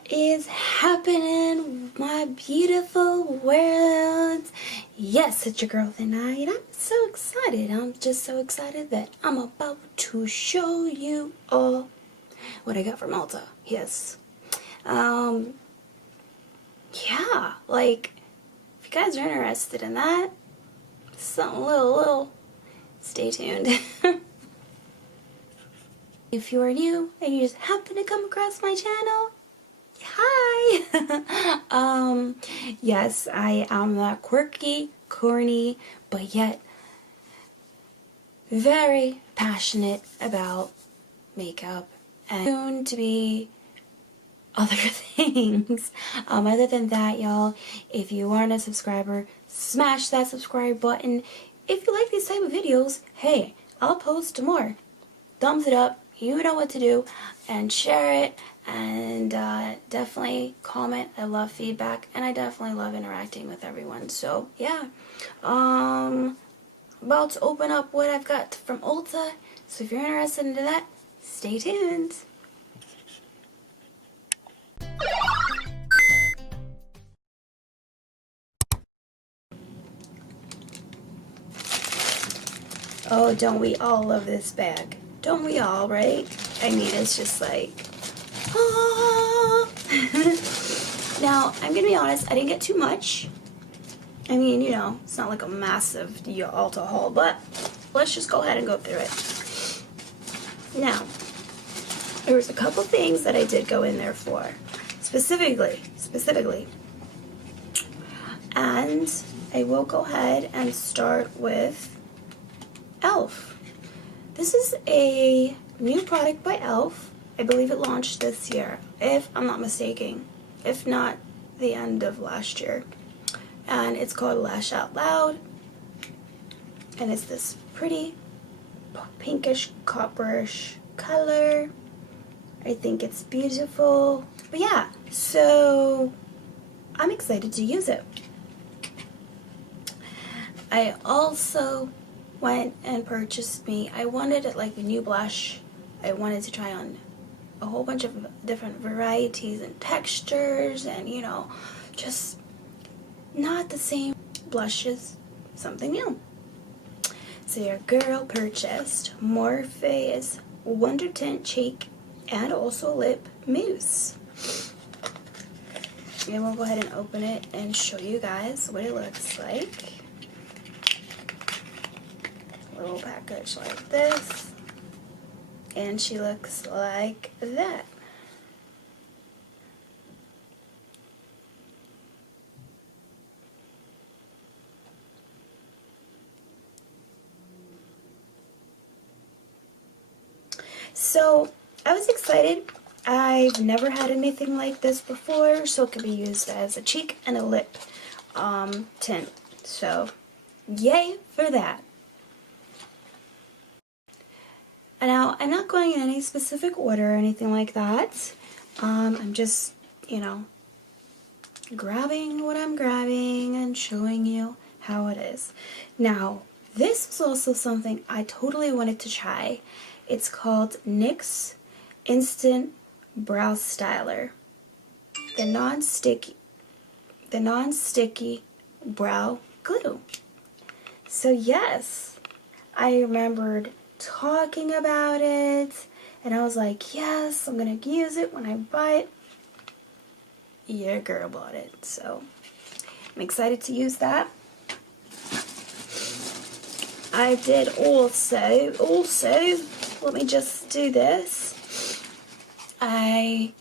What is happening, my beautiful world? Yes, it's your girl Tonight, and I'm so excited. I'm just so excited that I'm about to show you all what I got from Ulta. Yes. Yeah, like, if you guys are interested in that, something little, stay tuned. If you are new and you just happen to come across my channel, hi! Yes, I am that quirky, corny, but yet very passionate about makeup and soon to be other things. Other than that, y'all, if you aren't a subscriber, smash that subscribe button. If you like these type of videos, hey, I'll post more. Thumbs it up, you know what to do, and share it, and definitely comment. I love feedback, and I definitely love interacting with everyone. So yeah, about to open up what I've got from Ulta, so if you're interested in that, stay tuned. Oh, don't we all love this bag? Don't we all, right? I mean, it's just like, ah. Now, I'm gonna be honest, I didn't get too much. I mean, you know, it's not like a massive Ulta haul, but let's just go ahead and go through it. Now, there was a couple things that I did go in there for, specifically. And I will go ahead and start with e.l.f. This is a new product by e.l.f. I believe it launched this year, if I'm not mistaken. If not, the end of last year. And it's called Lash Out Loud. And it's this pretty pinkish, copperish color. I think it's beautiful. But yeah, so I'm excited to use it. I also went and purchased I wanted like a new blush. I wanted to try on a whole bunch of different varieties and textures, and you know, just not the same blushes, something new. So your girl purchased Morphe's Wonder Tint Cheek and also Lip Mousse. And we'll go ahead and open it and show you guys what it looks like. Little package like this, and she looks like that. So I was excited. I've never had anything like this before, so it could be used as a cheek and a lip tint. So yay for that. And now, I'm not going in any specific order or anything like that. I'm just, you know, grabbing what I'm grabbing and showing you how it is. Now, this was also something I totally wanted to try. It's called NYX Instant Brow Styler. The non-sticky brow glue. So yes, I remembered talking about it, and I was like, yes, I'm gonna use it when I buy it. Your girl bought it, so I'm excited to use that. I did also, let me just do this. I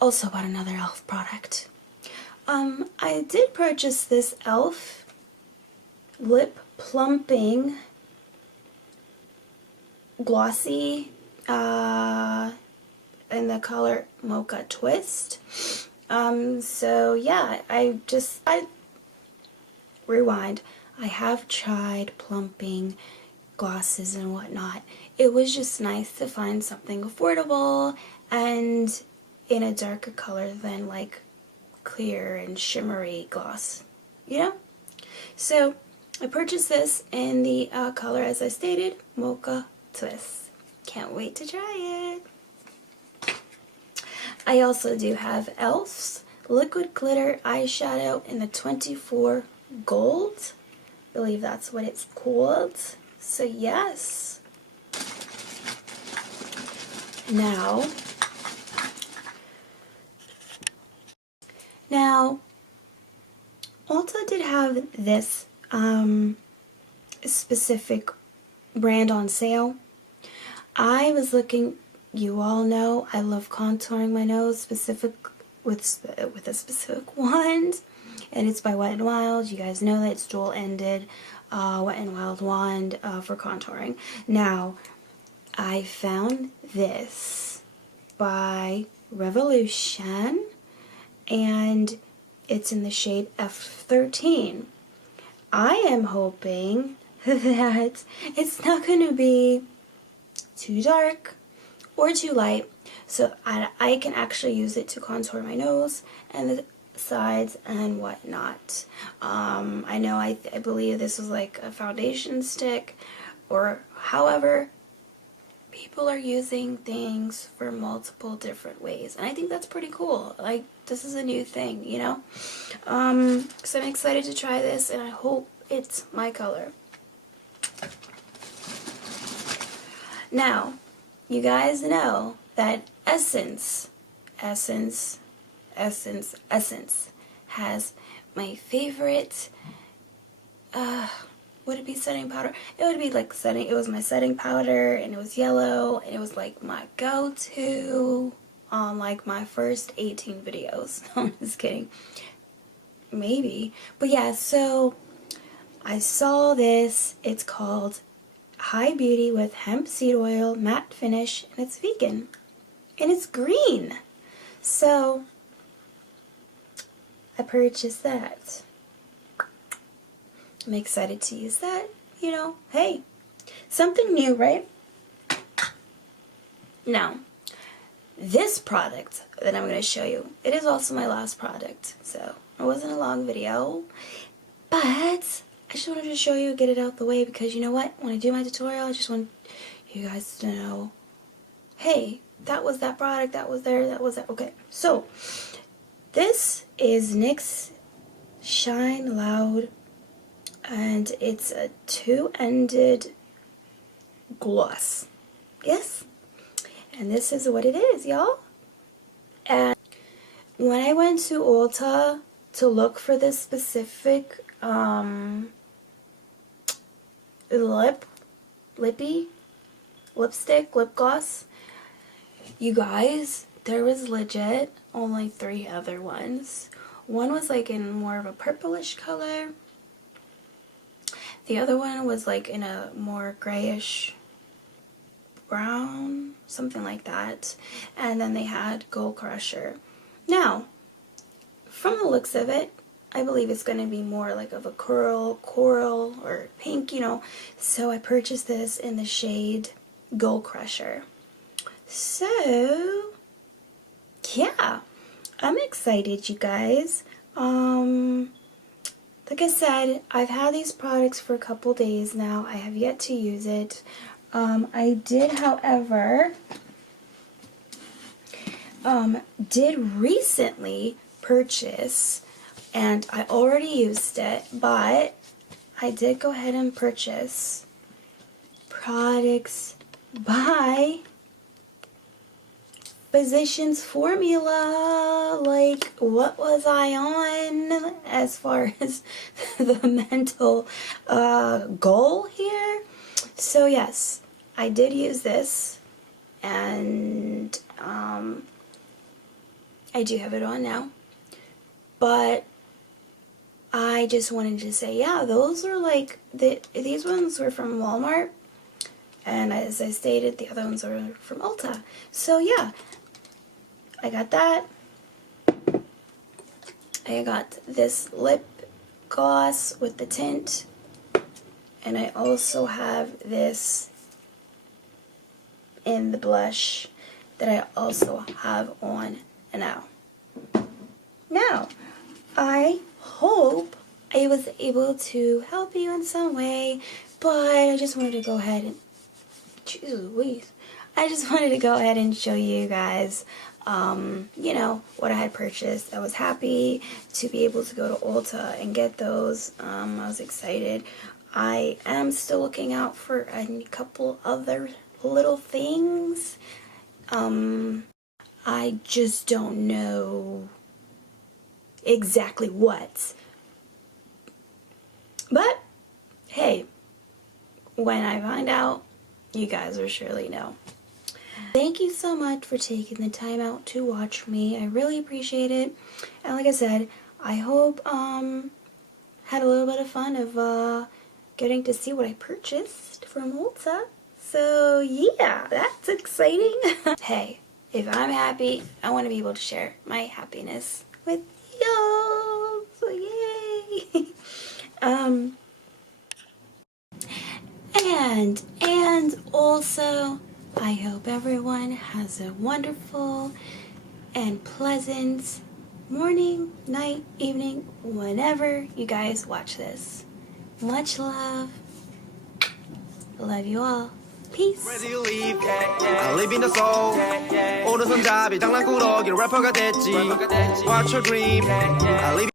also bought another e.l.f. product. I did purchase this e.l.f. Lip Plumping Glossy in the color Mocha Twist. So yeah, I rewind. I have tried plumping glosses and whatnot. It was just nice to find something affordable and in a darker color than like clear and shimmery gloss, you know? So I purchased this in the color, as I stated, Mocha Twist. Can't wait to try it. I also do have e.l.f.'s Liquid Glitter Eyeshadow in the 24 Gold. I believe that's what it's called. So yes. Now, Ulta did have this specific brand on sale. I was looking, you all know I love contouring my nose with a specific wand, and it's by Wet n Wild. You guys know that it's dual-ended Wet n Wild wand for contouring. Now, I found this by Revolution, and it's in the shade F13. I am hoping that it's not going to be too dark or too light, so I can actually use it to contour my nose and the sides and whatnot. I know I believe this was like a foundation stick, or however, people are using things for multiple different ways, and I think that's pretty cool. Like, this is a new thing, you know? So I'm excited to try this, and I hope it's my color. Now, you guys know that Essence has my favorite, would it be setting powder? It would be like setting, it was my setting powder, and it was yellow, and it was like my go-to on like my first 18 videos. I'm just kidding. Maybe. But yeah, so I saw this. It's called High Beauty with Hemp Seed Oil Matte Finish, and it's vegan. And it's green. So I purchased that. I'm excited to use that. You know, hey, something new, right? Now, this product that I'm going to show you, it is also my last product. So it wasn't a long video, but I just wanted to show you, get it out the way, because you know what? When I do my tutorial, I just want you guys to know, hey, that was that product, that was there, that was that. Okay, so this is NYX Shine Loud, and it's a two-ended gloss. Yes? And this is what it is, y'all. And when I went to Ulta to look for this specific lipstick, lip gloss, you guys, there was legit only 3 other ones. One was like in more of a purplish color. The other one was like in a more grayish brown, something like that. And then they had Gold Crusher. Now, from the looks of it, I believe it's going to be more like of a coral or pink, you know. So I purchased this in the shade Gold Crusher. So, yeah, I'm excited, you guys. Like I said, I've had these products for a couple days now. I have yet to use it. I did, however, did recently purchase, and I already used it, but I did go ahead and purchase products by Physicians Formula. Like, what was I on as far as the mental goal here? So yes, I did use this, and I do have it on now, but I just wanted to say, yeah, those are like, these ones were from Walmart, and as I stated, the other ones are from Ulta. So yeah, I got that. I got this lip gloss with the tint, and I also have this in the blush that I also have on now. Now, I hope I was able to help you in some way, but I just wanted to go ahead and, jeez Louise, I just wanted to go ahead and show you guys you know, what I had purchased. I was happy to be able to go to Ulta and get those. I was excited. I am still looking out for a couple other little things. I just don't know exactly what. But, hey, when I find out, you guys will surely know. Thank you so much for taking the time out to watch me. I really appreciate it. And like I said, I hope had a little bit of fun of getting to see what I purchased from Ulta. So yeah, that's exciting. Hey, if I'm happy, I want to be able to share my happiness with y'all. So yay. And also, I hope everyone has a wonderful and pleasant morning, night, evening, whenever you guys watch this. Much love. Love you all. Peace. Where do you live? I live in the soul. 오른손잡이 장난꾸러기 래퍼가 됐지. What's your dream? I live